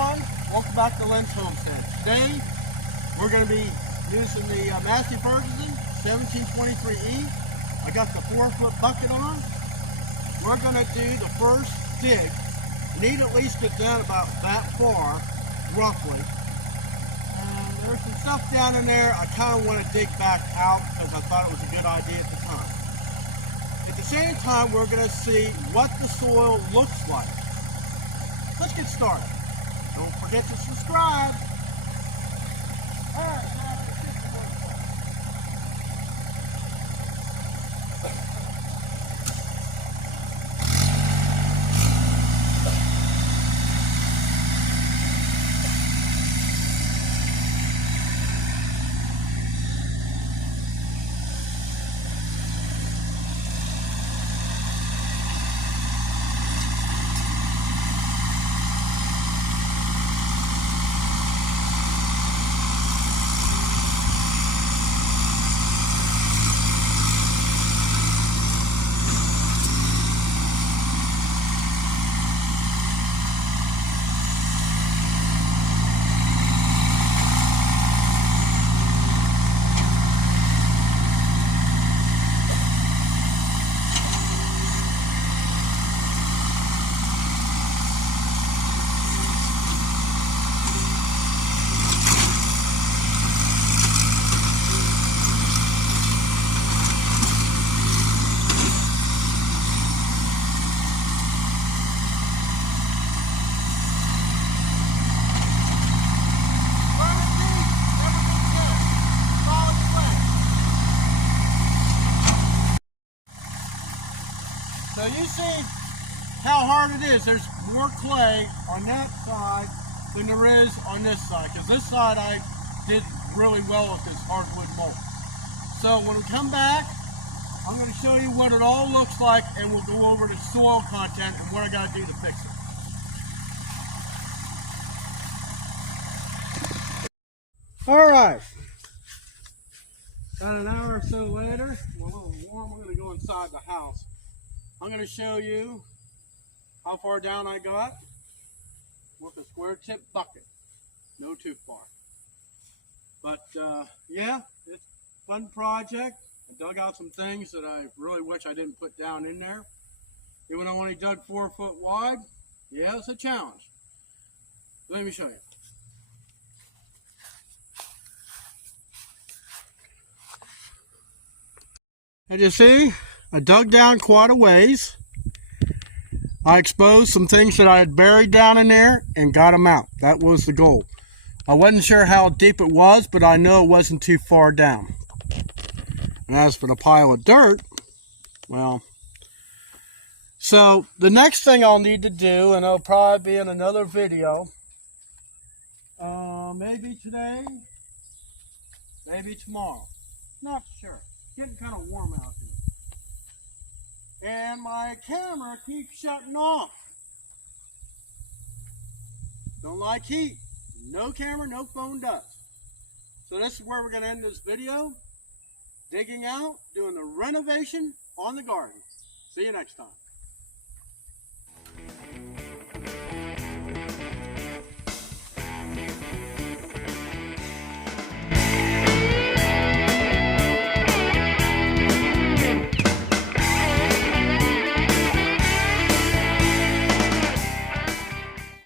everyone, welcome back to Lynn's Homestead. Today we're going to be using the Massey Ferguson 1723e. I got the 4-foot bucket on. We're going to do the first dig. You need to at least get down about that far, roughly. And there's some stuff down in there I kind of want to dig back out because I thought it was a good idea at the time. At the same time, we're going to see what the soil looks like. Let's get started. Don't forget to subscribe. All right, so you see how hard it is. There's more clay on that side than there is on this side, because this side I did really well with this hardwood mulch. So when we come back, I'm going to show you what it all looks like, and we'll go over the soil content and what I got to do to fix it. All right. About an hour or so later, we're a little warm. We're going to go inside the house. I'm going to show you how far down I got with a square tip bucket. No too far. But yeah, it's a fun project. I dug out some things that I really wish I didn't put down in there. Even though I only dug 4 foot wide, yeah, it's a challenge. Let me show you. As you see, I dug down quite a ways. I exposed some things that I had buried down in there and got them out. That was the goal. I wasn't sure how deep it was, but I know it wasn't too far down. And as for the pile of dirt, well, so the next thing I'll need to do, and it'll probably be in another video, maybe today, maybe tomorrow. Not sure. It's getting kind of warm out here. And my camera keeps shutting off. Don't like heat. No camera, no phone does. So this is where we're going to end this video. Digging out, doing the renovation on the garden. See you next time.